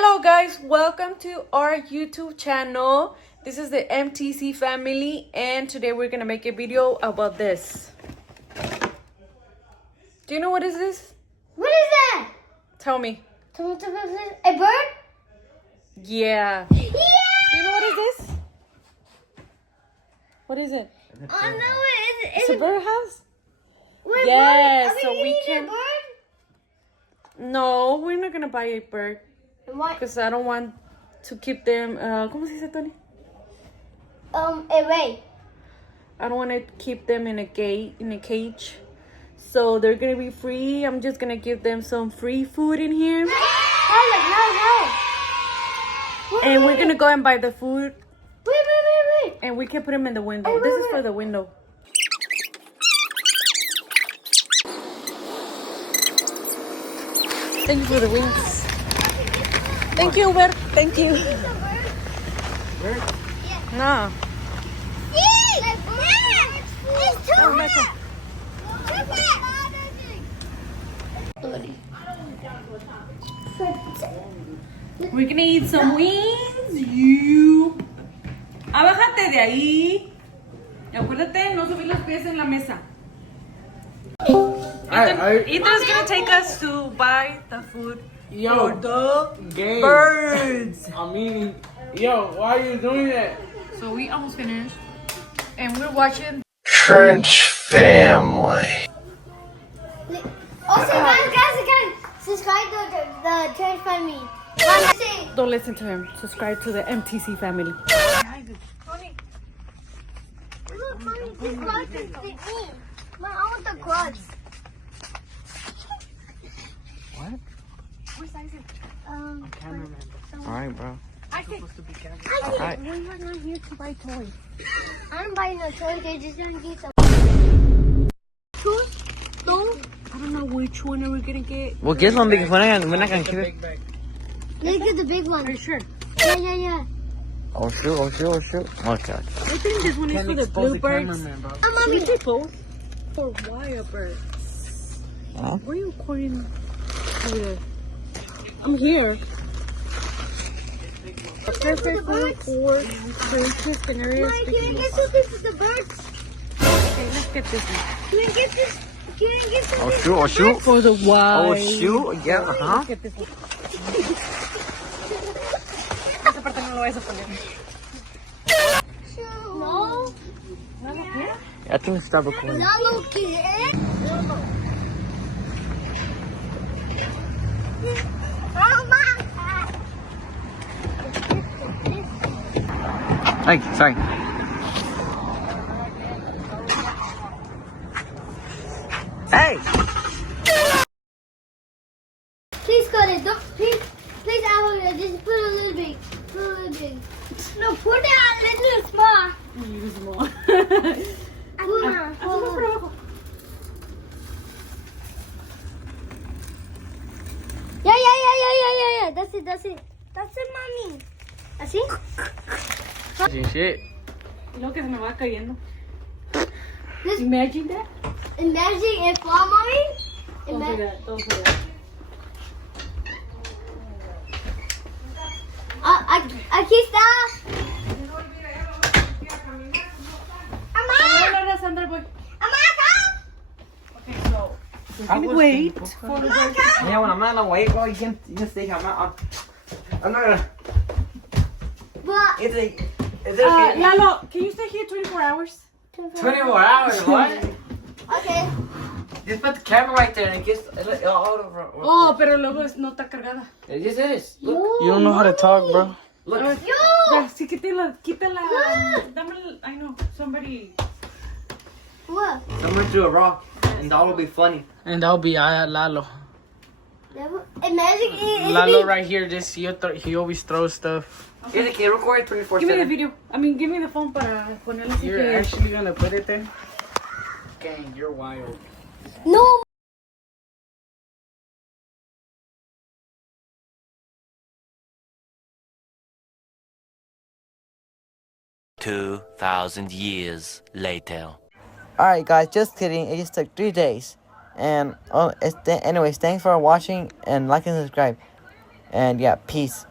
Hello guys, welcome to our YouTube channel. This is the MTC family and today we're gonna make a video about this. Do you know what is this? What is that? Tell me. A bird? Yeah. Yeah! Do you know what is this? What is it? Oh no, It's a bird house? Wait, Yes, Mommy, so we eating can- a bird? No, we're not gonna buy a bird Why? because I don't want to keep them. ¿Cómo se dice, Tony? Away. I don't want to keep them in a cage. So they're gonna be free. I'm just gonna give them some free food in here. How? And we're gonna go and buy the food Wait. and we can put them in the window. Wait, This is wait. for the window. Thank you for the wings. Thank you, Uber. Thank you. No. It's too Oh, Michael. hot. We're gonna eat some wings. You. Abájate de ahí. Y acuérdate, no subir los pies en la mesa. Ethan's gonna take us to buy the food for the Game. birds. I mean, yo, why are you doing that? So we almost finished, and we're watching. Trench family. Also, guys, subscribe to the Trench family. Don't listen to him. Subscribe to the MTC family. Look, Mommy, this crust is fit me. Mom, I want the crust. What? What size is it? Alright, bro. I think. Alright. We're not here to buy toys. I'm buying no toys. They're just gonna get some. Toys? No. I don't know which one are we gonna get. Well, get one because we're not gonna keep it. Let's get the big one. Are you sure? Yeah. Oh shoot. Okay. I think this one is for the bluebirds. Mommy. Should we take both? Or wire birds? Huh? Where are you recording over there? I'm here. A perfect food for Princess Canarias. Mommy, can I get something for the birds? Okay, let's get this one. Can I get this? Can I get something? Oh shoot. For the wire. Oh shoot. Yeah. Let's get this one. Esta parte no lo vais a poner. No. I think it's stop recording. No, kid. Oh my God. Hey, sorry. Hey. Please cut it. Don't, please, Apple, just put a little bit. No, put it a little small. Use more. Hazlo por abajo. Yeah. That's it, mommy. ¿Así? Shit. Y luego que se me va cayendo. Let's Imagine that. imagine if mommy. Don't do that. Don't do that. Aquí está. Hola, Sandra, boy. Okay, so we're gonna wait for the birds. Yeah, when I'm not gonna wait, bro, you can stay. I'm not gonna. But It's okay. Lalo, can you stay here 24 hours? 24 hours, what? okay. Just put the camera right there and it gets all over. Oh, pero luego no está cargada. It just is. Look. You don't know how to talk, bro. Look. Ya, sí, quítala. Dame, I know, somebody. What? Someone threw a rock and that will be funny. And that'll be Lalo. Imagine Lalo right here, just he always throws stuff. Here's a kid recording 24/7. Give me the video. Give me the phone para ponerlo así You're que... actually gonna put it there? Gang, you're wild. No. 2,000 years later. Alright guys, just kidding, it just took 3 days. And anyways, thanks for watching and like and subscribe. And yeah, peace.